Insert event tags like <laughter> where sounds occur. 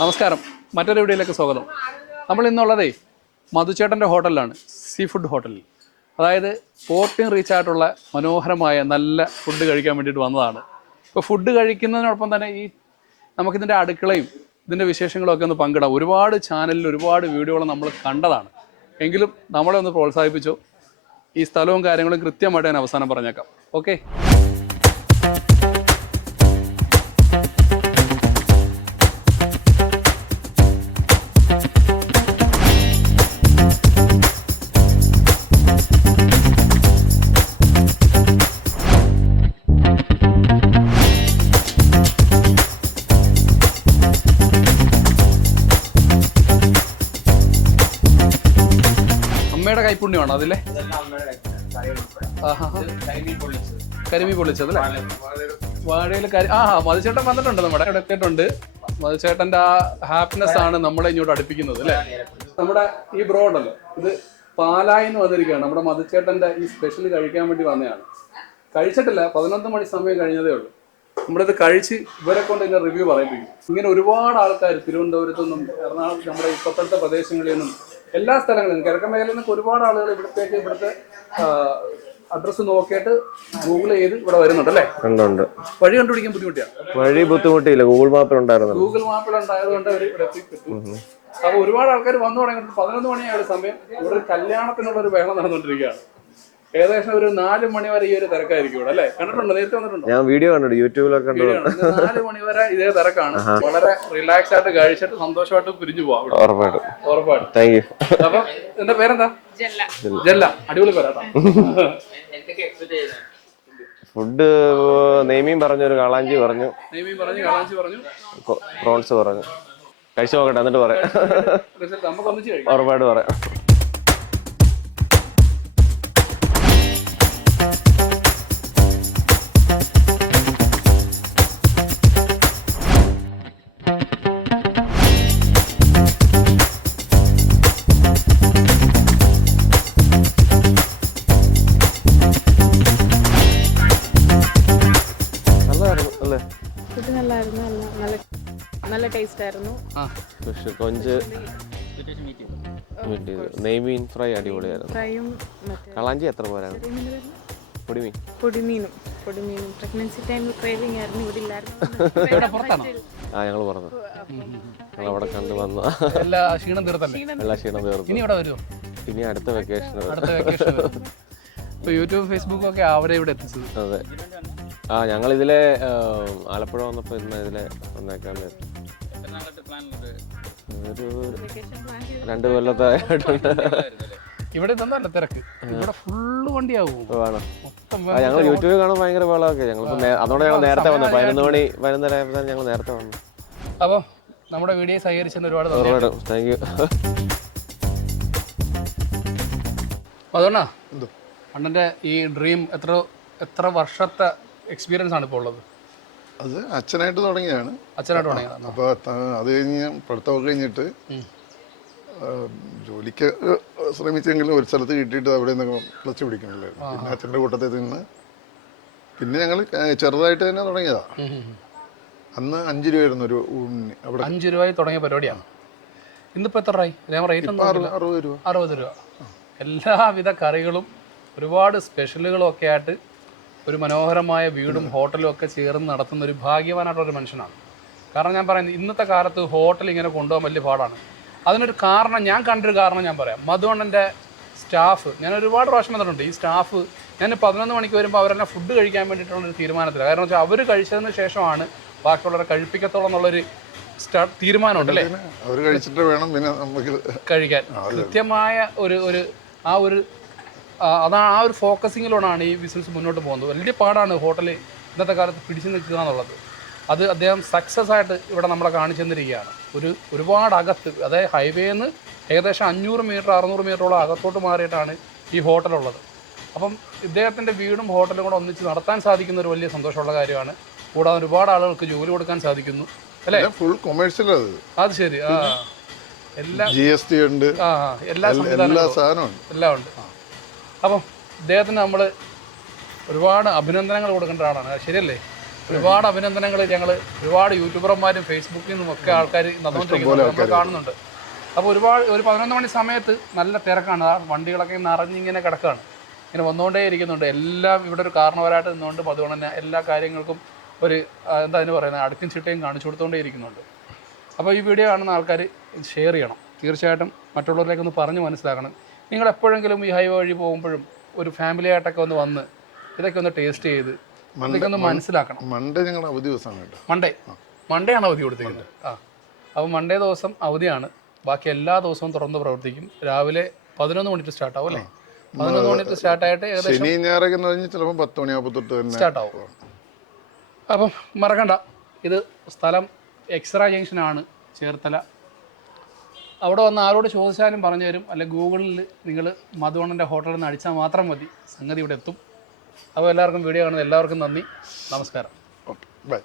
നമസ്കാരം. മറ്റൊരു വീഡിയോയിലേക്ക് സ്വാഗതം. നമ്മൾ ഇന്നുള്ളതേ മധുചേട്ടന്റെ ഹോട്ടലിലാണ് സീ ഫുഡ് ഹോട്ടലിൽ അതായത് പോർട്ടിങ് റീച്ച് ആയിട്ടുള്ള മനോഹരമായ നല്ല ഫുഡ് കഴിക്കാൻ വേണ്ടിയിട്ട് വന്നതാണ്. ഇപ്പോൾ ഫുഡ് കഴിക്കുന്നതിനോടൊപ്പം തന്നെ ഈ നമുക്കിതിന്റെ അടുക്കളയും ഇതിന്റെ വിശേഷങ്ങളൊക്കെ ഒന്ന് പങ്കിടാം. ഒരുപാട് ചാനലിൽ ഒരുപാട് വീഡിയോകൾ നമ്മൾ കണ്ടതാണ്. എങ്കിലും നമ്മളെ ഒന്ന് പ്രോത്സാഹിപ്പിച്ചു. ഈ സ്ഥലവും കാര്യങ്ങളും കൃത്യമായിട്ട് ഞാൻ അവസാനം പറഞ്ഞേക്കാം. ഓക്കെ കൈപ്പുണ്യമാണോ അതിലെ? കരിമി കരിമീൻ പൊള്ളിച്ചത്. അല്ലേ? വാഴയിൽ കരി ആ മധുചേട്ടൻ വന്നിട്ടുണ്ട് നമ്മുടെ ഇവിടെ എത്തിയിട്ടുണ്ട്. മധുചേട്ടന്റെ ആ ഹാപ്പിനെസ് ആണ് നമ്മളെ ഇങ്ങോട്ട് അടുപ്പിക്കുന്നത് അല്ലേ? നമ്മുടെ ഈ ബ്രോ ഉണ്ടല്ലോ ഇത് പാലായിന്ന് വന്നിരിക്കുകയാണ്. നമ്മുടെ മധുചേട്ടന്റെ ഈ സ്പെഷ്യൽ കഴിക്കാൻ വേണ്ടി വന്നതാണ്. കഴിച്ചിട്ടില്ല പതിനൊന്ന് മണി സമയം കഴിഞ്ഞതേ ഉള്ളൂ. നമ്മളിത് കഴിച്ച് ഇവരെ കൊണ്ട് ഇതിന്റെ റിവ്യൂ പറയിപ്പിക്കും. ഇങ്ങനെ ഒരുപാട് ആൾക്കാർ തിരുവനന്തപുരത്തു നിന്നും എറണാകുളത്ത് നമ്മുടെ ഇപ്പോഴത്തെ പ്രദേശങ്ങളിൽ നിന്നും എല്ലാ സ്ഥലങ്ങളിലും കിഴക്കൻ മേഖലയിൽ നിന്നൊക്കെ ഒരുപാട് ആളുകൾ ഇവിടത്തേക്ക് ഇവിടുത്തെ അഡ്രസ്സ് നോക്കിയിട്ട് ഗൂഗിൾ ചെയ്ത് ഇവിടെ വരുന്നുണ്ട് അല്ലേ? ഉണ്ട് വഴി കണ്ടുപിടിക്കാൻ ബുദ്ധിമുട്ടിയാണ് വഴി ബുദ്ധിമുട്ടില്ല ഗൂഗിൾ മാപ്പിൽ ഉണ്ടായിരുന്നു ഗൂഗിൾ മാപ്പിൽ ഉണ്ടായതുകൊണ്ട് അവർ ഇവിടെ അപ്പൊ ഒരുപാട് ആൾക്കാർ വന്നു തുടങ്ങിയിട്ട് പതിനൊന്ന് മണിയായ സമയം. ഇവിടെ ഒരു കല്യാണത്തിനുള്ള ഒരു വേളം നടന്നുകൊണ്ടിരിക്കുകയാണ്. ഏകദേശം ഒരു നാല് മണി വരെ ഈ ഒരു തിരക്കായിരിക്കും ഇവിടെ അല്ലേ? കണ്ടിട്ടുണ്ടോ? നേരത്തെ വന്നിട്ടുണ്ടോ? ഞാൻ വീഡിയോ കണ്ടു. യൂട്യൂബിലൊക്കെ. നാല് മണി വരെ ഇതേ തിരക്കാണ്. വളരെ റിലാക്സ് ആയിട്ട് കഴിച്ചിട്ട് സന്തോഷമായിട്ട് പിരിഞ്ഞു പോവാം. ഉറപ്പായിട്ടും. ഉറപ്പായിട്ടും. താങ്ക് യു അപ്പൊ എന്റെ പേരെന്താ? ജല്ല. അടിപൊളി പേരാട്ടാ ഫുഡ് നെയ്മീൻ പറഞ്ഞു ഒരു കാളാഞ്ചി പറഞ്ഞു. നെയ്മീൻ പറഞ്ഞു കാളാഞ്ചി പറഞ്ഞു. പ്രോൺസ് പറഞ്ഞു. കഴിച്ചു നോക്കട്ടെ എന്നിട്ട് പറയാം. ഉറപ്പായിട്ട് പറയാം. അല്ലേ ഫുഡ് നല്ലായിരുന്നു. നല്ല നല്ല ടേസ്റ്റ് ആയിരുന്നു ഫിഷ് കൊഞ്ച്. നെയ്മീൻ ഫ്രൈ അടിപൊളിയായിരുന്നു. ഫ്രൈയും കളാഞ്ചി എത്ര പോരാണ് പൊടിമീൻ. പൊടിമീനും പൊടിമീനും. പ്രഗ്നൻസി ടൈമിൽ ക്രേവിംഗ് ആയിരുന്നു. ഇവിടെ ഇല്ലായിരുന്നു. <laughs> ആ ഞങ്ങൾ പറഞ്ഞു ഞങ്ങൾ അവിടെ കണ്ട് വന്ന എല്ലാ ക്ഷീണം തീർത്തല്ലേ? എല്ലാ ക്ഷീണം തീർത്തു ഇനി ഇവിടെ വരുമോ ഇനി അടുത്ത വെക്കേഷൻ അടുത്ത വെക്കേഷൻ <laughs> ഇപ്പൊ യൂട്യൂബ് ഫേസ്ബുക്കും ഒക്കെ അവരെ ഇവിടെ എത്തിച്ചത്. അതെ. ആ ഞങ്ങൾ ഇതിലെ ആലപ്പുഴ വന്നപ്പോ ഇന്ന് ഇതിലെ വന്നേക്കാൻ ഒരു രണ്ട് കൊല്ലത്തായിട്ടുണ്ട്. ഇവിടെ തിരക്ക്. ഇവിടെ ഫുള്ള് വണ്ടിയാവും. ഞങ്ങൾ യൂട്യൂബിൽ കാണാൻ ഭയങ്കര വെള്ളമൊക്കെ ഞങ്ങൾ അതുകൊണ്ട് ഞങ്ങൾ നേരത്തെ വന്നു. പതിനൊന്ന് മണി പതിനൊന്നര ആയപ്പോൾ ഞങ്ങൾ നേരത്തെ വന്നു അപ്പോൾ നമ്മുടെ വീഡിയോ സഹകരിച്ചതിന് ഒരുപാട് നന്ദി. ഉറപ്പായിട്ടും താങ്ക് യു. അതുകൊണ്ടാ അണ്ണന്റെ ഈ ഡ്രീം എത്ര എത്ര വർഷത്തെ എക്സ്പീരിയൻസ് ആണ് ഇപ്പോൾ ഉള്ളത്. അത് അച്ഛനായിട്ട് തുടങ്ങിയതാണ്. അച്ഛനായിട്ട് തുടങ്ങിയതാണ്. അപ്പോൾ അത് കഴിഞ്ഞ് പഠിത്തമൊക്കെ കഴിഞ്ഞിട്ട് ജോലിക്ക് ശ്രമിച്ചെങ്കിലും ഒരു സ്ഥലത്ത് കിട്ടിയിട്ട് അവിടെ നിന്ന് ക്ലച്ച് പിടിക്കണില്ലായിരുന്നു പിന്നെ അച്ഛന്റെ കൂട്ടത്തിൽ നിന്ന് പിന്നെ ഞങ്ങൾ ചെറുതായിട്ട് തന്നെ തുടങ്ങിയതാണ് അന്ന് അഞ്ച് രൂപയായിരുന്നു ഒരു ഊണിന്. അവിടെ അഞ്ച് രൂപ തുടങ്ങിയ പരിപാടിയാണ്. ഇന്നിപ്പോൾ എത്ര രൂപ ഞാൻ റേറ്റ് അറുപത് രൂപ. അറുപത് രൂപ. എല്ലാവിധ കറികളും ഒരുപാട് സ്പെഷ്യലുകളും ഒക്കെ ആയിട്ട് ഒരു മനോഹരമായ വീടും ഹോട്ടലും ഒക്കെ ചേർന്ന് നടത്തുന്ന ഒരു ഭാഗ്യവാനായിട്ടുള്ള ഒരു മനുഷ്യനാണ്. കാരണം ഞാൻ പറയുന്നത് ഇന്നത്തെ കാലത്ത് ഹോട്ടൽ ഇങ്ങനെ കൊണ്ടുപോകാൻ വലിയ പാടാണ്. അതിനൊരു കാരണം ഞാൻ കണ്ടൊരു കാരണം ഞാൻ പറയാം. മധുവണ്ണന്റെ സ്റ്റാഫ് ഞാൻ ഒരുപാട് പ്രാവശ്യം വന്നിട്ടുണ്ട്. ഈ സ്റ്റാഫ് ഞാൻ പതിനൊന്ന് മണിക്ക് വരുമ്പോൾ അവരെന്നെ ഫുഡ് കഴിക്കാൻ വേണ്ടിയിട്ടുള്ള ഒരു തീരുമാനത്തിലാണ്. കാരണം വെച്ചാൽ അവർ കഴിച്ചതിന് ശേഷമാണ് ബാക്കിയുള്ളവരെ കഴിപ്പിക്കത്തോളം എന്നുള്ളൊരു തീരുമാനമുണ്ട് അല്ലേ? അവർ കഴിച്ചിട്ട് വേണം പിന്നെ നമുക്ക് കഴിക്കാൻ. കൃത്യമായ ഒരു ഒരു ആ ഒരു അതാണ് ആ ഒരു ഫോക്കസിങ്ങിലൂടെയാണ് ഈ ബിസിനസ് മുന്നോട്ട് പോകുന്നത്. വലിയ പാടാണ് ഹോട്ടൽ ഇന്നത്തെ കാലത്ത് പിടിച്ചു നിൽക്കുക എന്നുള്ളത്. അത് അദ്ദേഹം സക്സസ് ആയിട്ട് ഇവിടെ നമ്മളെ കാണിച്ചു തന്നിരിക്കുകയാണ്. ഒരു ഒരുപാട് അകത്ത് അതായത് ഹൈവേയിൽ നിന്ന് ഏകദേശം അഞ്ഞൂറ് മീറ്റർ അറുന്നൂറ് മീറ്ററോളം അകത്തോട്ട് മാറിയിട്ടാണ് ഈ ഹോട്ടലുള്ളത്. അപ്പം ഇദ്ദേഹത്തിന്റെ വീടും ഹോട്ടലും കൂടെ ഒന്നിച്ച് നടത്താൻ സാധിക്കുന്ന ഒരു വലിയ സന്തോഷമുള്ള കാര്യമാണ്. കൂടാതെ ഒരുപാട് ആളുകൾക്ക് ജോലി കൊടുക്കാൻ സാധിക്കുന്നു. അല്ലേ? ഫുൾ കൊമേഴ്സ്യൽ അത്. അത് ശരി. ആ. എല്ലാ ജി എസ് ടി ഉണ്ട്. എല്ലാ എല്ലാ സാധനവും എല്ലാം ഉണ്ട്. അപ്പം ഇദ്ദേഹത്തിന് നമ്മൾ ഒരുപാട് അഭിനന്ദനങ്ങൾ കൊടുക്കേണ്ട ആളാണ്. ശരിയല്ലേ? ഒരുപാട് അഭിനന്ദനങ്ങൾ ഞങ്ങൾ ഒരുപാട് യൂട്യൂബർമാരും ഫേസ്ബുക്കിൽ നിന്നും ഒക്കെ ആൾക്കാർ നമ്മൾ കാണുന്നുണ്ട്. അപ്പോൾ ഒരുപാട് ഒരു പതിനൊന്ന് മണി സമയത്ത് നല്ല തിരക്കാണ്. ആ വണ്ടികളൊക്കെ നിറഞ്ഞിങ്ങനെ കിടക്കുകയാണ് ഇങ്ങനെ വന്നുകൊണ്ടേ ഇരിക്കുന്നുണ്ട്. എല്ലാം ഇവിടെ ഒരു കാരണവരായിട്ട് നിന്നുകൊണ്ട് അതുകൊണ്ട് തന്നെ എല്ലാ കാര്യങ്ങൾക്കും ഒരു എന്താ അതിന് പറയുന്നത്? അടുക്കും ചിട്ടയും കാണിച്ചു കൊടുത്തുകൊണ്ടേ ഇരിക്കുന്നുണ്ട്. അപ്പോൾ ഈ വീഡിയോ കാണുന്ന ആൾക്കാർ ഷെയർ ചെയ്യണം. തീർച്ചയായിട്ടും മറ്റുള്ളവരിലേക്കൊന്ന് പറഞ്ഞ് മനസ്സിലാക്കണം. നിങ്ങൾ എപ്പോഴെങ്കിലും ഈ ഹൈവേ വഴി പോകുമ്പോഴും ഒരു ഫാമിലി ആയിട്ടൊക്കെ ഒന്ന് വന്ന് ഇതൊക്കെ ഒന്ന് ടേസ്റ്റ് ചെയ്ത് ഇതൊക്കെ ഒന്ന് മനസ്സിലാക്കണം. മൺഡേ ഞങ്ങളുടെ അവധി ദിവസമാണ് കേട്ടോ. മൺഡേ മൺഡേ ആണ് അവധി കൊടുത്തിരിക്കുന്നത്. ആ. അപ്പോൾ മൺഡേ ദിവസം അവധിയാണ്. ബാക്കി എല്ലാ ദിവസവും തുറന്ന് പ്രവർത്തിക്കും. രാവിലെ പതിനൊന്ന് മണിക്ക് സ്റ്റാർട്ട് ആവും അല്ലേ പതിനൊന്ന് മണിക്ക് സ്റ്റാർട്ട് ആയിട്ട് ഏകദേശം ശനി ഞായറൊക്കെ എന്ന് ചിലപ്പോൾ പത്ത് മണിയാകുമ്പോൾ തൊട്ട് തന്നെ സ്റ്റാർട്ട് ആവും അപ്പം മറക്കണ്ട. ഇത് സ്ഥലം എക്സ്ട്രാ ജംഗ്ഷനാണ് ചേർത്തല അവിടെ വന്ന് ആരോട് ചോദിച്ചാലും പറഞ്ഞു തരും. അല്ലെ ഗൂഗിളിൽ നിങ്ങൾ മധുവണ്ണന്റെ ഹോട്ടലിൽ നിന്ന് അടിച്ചാൽ മാത്രം മതി. സംഗതി ഇവിടെ എത്തും. അപ്പോൾ എല്ലാവർക്കും വീഡിയോ കാണുന്നത് എല്ലാവർക്കും നന്ദി. നമസ്കാരം. Okay bye.